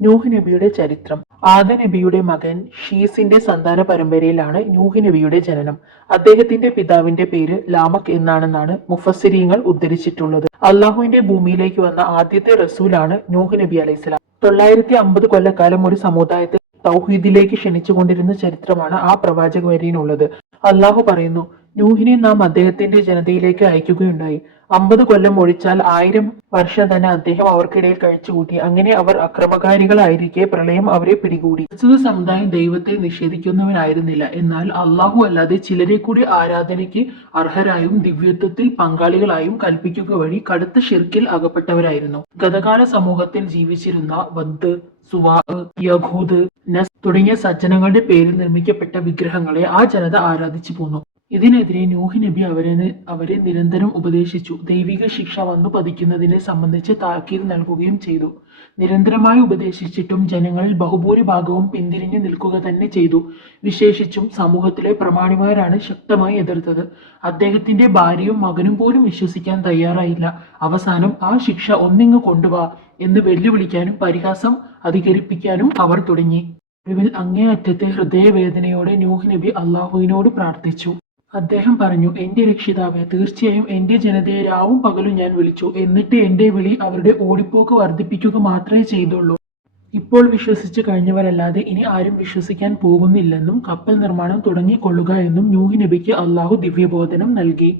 നൂഹ് നബിയുടെ ചരിത്രം. ആദ നബിയുടെ മകൻ ഷീസിന്റെ സന്താന പരമ്പരയിലാണ് നൂഹ് നബിയുടെ ജനനം. അദ്ദേഹത്തിന്റെ പിതാവിന്റെ പേര് ലാമക് എന്നാണെന്നാണ് മുഫസ്സിരീങ്ങൾ ഉദ്ധരിച്ചിട്ടുള്ളത്. അള്ളാഹുവിന്റെ ഭൂമിയിലേക്ക് വന്ന ആദ്യത്തെ റസൂലാണ് നൂഹ് നബി അലൈഹിസ്ലാം തൊള്ളായിരത്തി അമ്പത് കൊല്ലക്കാലം ഒരു സമുദായത്തെ തൗഹീദിലേക്ക് ക്ഷണിച്ചുകൊണ്ടിരുന്ന ചരിത്രമാണ് ആ പ്രവാചക വരിയിനുള്ളത് അള്ളാഹു പറയുന്നു നൂഹിനെ നാം അദ്ദേഹത്തിന്റെ ജനതയിലേക്ക് അയക്കുകയുണ്ടായി. അമ്പത് കൊല്ലം ഒഴിച്ചാൽ ആയിരം വർഷം തന്നെ അദ്ദേഹം അവർക്കിടയിൽ കഴിച്ചുകൂട്ടി അങ്ങനെ അവർ അക്രമകാരികളായിരിക്കെ പ്രളയം അവരെ പിടികൂടി. ക്രിസ്തു സമുദായം ദൈവത്തെ നിഷേധിക്കുന്നവനായിരുന്നില്ല. എന്നാൽ അള്ളാഹു അല്ലാതെ ചിലരെ കൂടി ആരാധനയ്ക്ക് അർഹരായും ദിവ്യത്വത്തിൽ പങ്കാളികളായും കൽപ്പിക്കുക വഴി കടുത്ത ഷിർക്കിൽ അകപ്പെട്ടവരായിരുന്നു. ഗതകാല സമൂഹത്തിൽ ജീവിച്ചിരുന്ന വദ് സുവാ യഹൂദ് നസ് തുടങ്ങിയ സജ്ജനങ്ങളുടെ പേരിൽ നിർമ്മിക്കപ്പെട്ട വിഗ്രഹങ്ങളെ ആ ജനത ആരാധിച്ചു പോന്നു. ഇതിനെതിരെ നൂഹ് നബി അവരെ അവരെ നിരന്തരം ഉപദേശിച്ചു. ദൈവിക ശിക്ഷ വന്നു പതിക്കുന്നതിനെ സംബന്ധിച്ച് താക്കീത് നൽകുകയും ചെയ്തു. നിരന്തരമായി ഉപദേശിച്ചിട്ടും ജനങ്ങളിൽ ബഹുഭൂരിഭാഗവും പിന്തിരിഞ്ഞു നിൽക്കുക തന്നെ ചെയ്തു. വിശേഷിച്ചും സമൂഹത്തിലെ പ്രമാണിമാരാണ് ശക്തമായി എതിർത്തത്. അദ്ദേഹത്തിന്റെ ഭാര്യയും മകനും പോലും വിശ്വസിക്കാൻ തയ്യാറായില്ല. അവസാനം ആ ശിക്ഷ ഒന്നിങ്ങ് കൊണ്ടുവാ എന്ന് വെല്ലുവിളിക്കാനും പരിഹാസം അധികരിപ്പിക്കാനും അവർ തുടങ്ങി. ഒടുവിൽ അങ്ങേയറ്റത്തെ ഹൃദയവേദനയോടെ നൂഹ് നബി അള്ളാഹുവിനോട് പ്രാർത്ഥിച്ചു. അദ്ദേഹം പറഞ്ഞു എന്റെ രക്ഷിതാവേ തീർച്ചയായും എന്റെ ജനതയെ രാവും പകലും ഞാൻ വിളിച്ചു. എന്നിട്ട് എന്റെ വിളി അവരുടെ ഓടിപ്പോക്ക് വർദ്ധിപ്പിക്കുക മാത്രമേ ചെയ്തുള്ളൂ. ഇപ്പോൾ വിശ്വസിച്ച് കഴിഞ്ഞവരല്ലാതെ ഇനി ആരും വിശ്വസിക്കാൻ പോകുന്നില്ലെന്നും കപ്പൽ നിർമ്മാണം തുടങ്ങിക്കൊള്ളുക എന്നും ന്യൂഹി നബിക്ക് അള്ളാഹു ദിവ്യബോധനം നൽകി.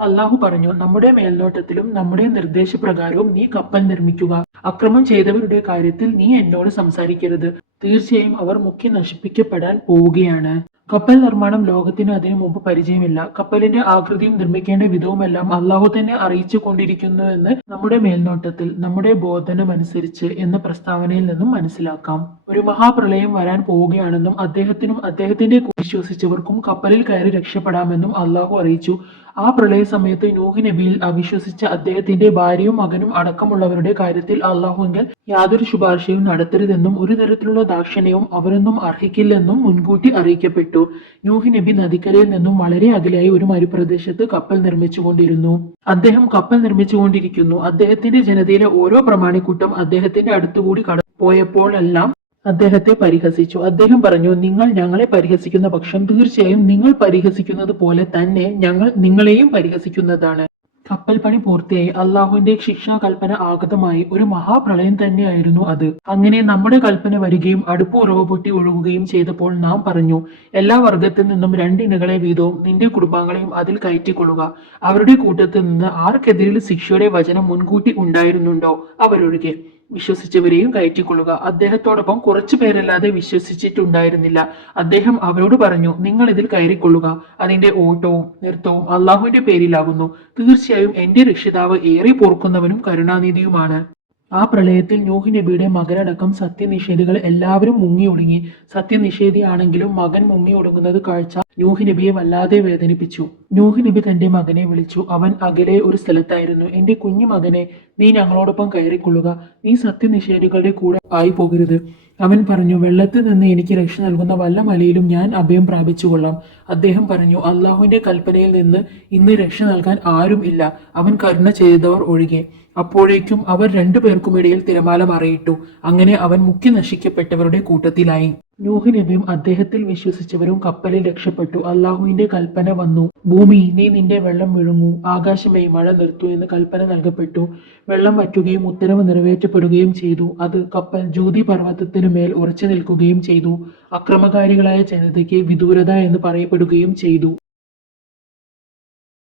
അള്ളാഹു പറഞ്ഞു നമ്മുടെ മേൽനോട്ടത്തിലും നമ്മുടെ നിർദ്ദേശപ്രകാരവും നീ കപ്പൽ നിർമ്മിക്കുക. അക്രമം ചെയ്തവരുടെ കാര്യത്തിൽ നീ എന്നോട് സംസാരിക്കരുത്. തീർച്ചയായും അവർ മുഖ്യ നശിപ്പിക്കപ്പെടാൻ പോവുകയാണ്. കപ്പൽ നിർമ്മാണം ലോകത്തിന് അതിനു മുമ്പ് പരിചയമില്ല. കപ്പലിന്റെ ആകൃതിയും നിർമ്മിക്കേണ്ട വിധവും എല്ലാം അള്ളാഹു തന്നെ അറിയിച്ചു കൊണ്ടിരിക്കുന്നുവെന്ന് നമ്മുടെ മേൽനോട്ടത്തിൽ നമ്മുടെ ബോധനമനുസരിച്ച് എന്ന പ്രസ്താവനയിൽ നിന്നും മനസ്സിലാക്കാം. ഒരു മഹാപ്രളയം വരാൻ പോവുകയാണെന്നും അദ്ദേഹത്തിനും അദ്ദേഹത്തിന്റെ വിശ്വസിച്ചവർക്കും കപ്പലിൽ കയറി രക്ഷപ്പെടാമെന്നും അള്ളാഹു അറിയിച്ചു. ആ പ്രളയ സമയത്ത് നൂഹ് നബിയിൽ അവിശ്വസിച്ച അദ്ദേഹത്തിന്റെ ഭാര്യയും മകനും അടക്കമുള്ളവരുടെ കാര്യത്തിൽ അള്ളാഹുങ്കൽ യാതൊരു ശുപാർശയും നടത്തരുതെന്നും ഒരു തരത്തിലുള്ള ദാക്ഷിണ്യവും അവരൊന്നും അർഹിക്കില്ലെന്നും മുൻകൂട്ടി അറിയിക്കപ്പെട്ടു. നൂഹ് നബി നദിക്കരയിൽ നിന്നും വളരെ അകലെയായി ഒരു മരുപ്രദേശത്ത് കപ്പൽ നിർമ്മിച്ചുകൊണ്ടിരുന്നു. അദ്ദേഹം കപ്പൽ നിർമ്മിച്ചുകൊണ്ടിരിക്കുന്നു. അദ്ദേഹത്തിന്റെ ജനതയിലെ ഓരോ പ്രമാണിക്കൂട്ടം അദ്ദേഹത്തിന്റെ അടുത്തുകൂടി കട പോയപ്പോഴെല്ലാം അദ്ദേഹത്തെ പരിഹസിച്ചു. അദ്ദേഹം പറഞ്ഞു നിങ്ങൾ ഞങ്ങളെ പരിഹസിക്കുന്ന പക്ഷം തീർച്ചയായും നിങ്ങൾ പരിഹസിക്കുന്നത് പോലെ തന്നെ ഞങ്ങൾ നിങ്ങളെയും പരിഹസിക്കുന്നതാണ്. കപ്പൽ പണി പൂർത്തിയായി. അള്ളാഹുവിന്റെ ശിക്ഷാ കൽപ്പന ആഗതമായി. ഒരു മഹാപ്രളയം തന്നെയായിരുന്നു അത്. അങ്ങനെ നമ്മുടെ കൽപ്പന വരികയും അടുപ്പ് ഉറവ് പൊട്ടി ഒഴുകുകയും ചെയ്തപ്പോൾ നാം പറഞ്ഞു എല്ലാ വർഗത്തിൽ നിന്നും രണ്ടിനകളെ വീതവും നിന്റെ കുടുംബാംഗങ്ങളെയും അതിൽ കയറ്റിക്കൊള്ളുക. അവരുടെ കൂട്ടത്തിൽ നിന്ന് ആർക്കെതിരിൽ ശിക്ഷയുടെ വചനം മുൻകൂട്ടി ഉണ്ടായിരുന്നുണ്ടോ? അവരൊഴികെ. വിശ്വസിച്ചവരെയും കയറ്റിക്കൊള്ളുക. അദ്ദേഹത്തോടൊപ്പം കുറച്ചു പേരല്ലാതെ വിശ്വസിച്ചിട്ടുണ്ടായിരുന്നില്ല. അദ്ദേഹം അവരോട് പറഞ്ഞു നിങ്ങൾ ഇതിൽ കയറിക്കൊള്ളുക. അതിന്റെ ഓട്ടവും നൃത്തവും അള്ളാഹുവിന്റെ പേരിലാകുന്നു. തീർച്ചയായും എന്റെ രക്ഷിതാവ് ഏറെ പൊറുക്കുന്നവനും കരുണാനിധിയുമാണ്. ആ പ്രളയത്തിൽ നൂഹ് നബിയുടെ മകനടക്കം സത്യനിഷേധികൾ എല്ലാവരും മുങ്ങി ഒടുങ്ങി സത്യനിഷേധിയാണെങ്കിലും മകൻ മുങ്ങി ഒടുങ്ങുന്നത് കാഴ്ച നൂഹ് നബിയെ വല്ലാതെ വേദനിപ്പിച്ചു. നൂഹ് നബി തന്റെ മകനെ വിളിച്ചു. അവൻ അകലെ ഒരു സ്ഥലത്തായിരുന്നു. എന്റെ കുഞ്ഞു മകനെ നീ ഞങ്ങളോടൊപ്പം കയറിക്കൊള്ളുക. നീ സത്യനിഷേധികളുടെ കൂടെ ആയി പോകരുത് അവൻ പറഞ്ഞു വെള്ളത്തിൽ നിന്ന് എനിക്ക് രക്ഷ നൽകുന്ന വല്ല മലയിലും ഞാൻ അഭയം പ്രാപിച്ചുകൊള്ളാം അദ്ദേഹം പറഞ്ഞു അള്ളാഹുവിന്റെ കൽപ്പനയിൽ നിന്ന് ഇന്ന് രക്ഷ നൽകാൻ ആരും ഇല്ല. അവൻ കരുണ ചെയ്തവർ ഒഴികെ. അപ്പോഴേക്കും അവർ രണ്ടുപേർക്കുമിടയിൽ തിരമാല മറയിട്ടു. അങ്ങനെ അവൻ മുഖ്യ നശിക്കപ്പെട്ടവരുടെ കൂട്ടത്തിലായി. നൂഹ് നബിയും അദ്ദേഹത്തിൽ വിശ്വസിച്ചവരും കപ്പലിൽ രക്ഷപ്പെട്ടു. അള്ളാഹുവിന്റെ കൽപ്പന വന്നു. ഭൂമി നീ നിന്റെ വെള്ളം വിഴുങ്ങൂ. ആകാശമേ മഴ നിർത്തൂ എന്ന് കൽപ്പന നൽകപ്പെട്ടു. വെള്ളം വറ്റുകയും ഉത്തരവ് നിറവേറ്റപ്പെടുകയും ചെയ്തു. അത് കപ്പൽ ജ്യോതി പർവതത്തിനു മേൽ ഉറച്ചു നിൽക്കുകയും ചെയ്തു. അക്രമകാരികളായ ജനതയ്ക്ക് വിദൂരത എന്ന് പറയപ്പെടുകയും ചെയ്തു.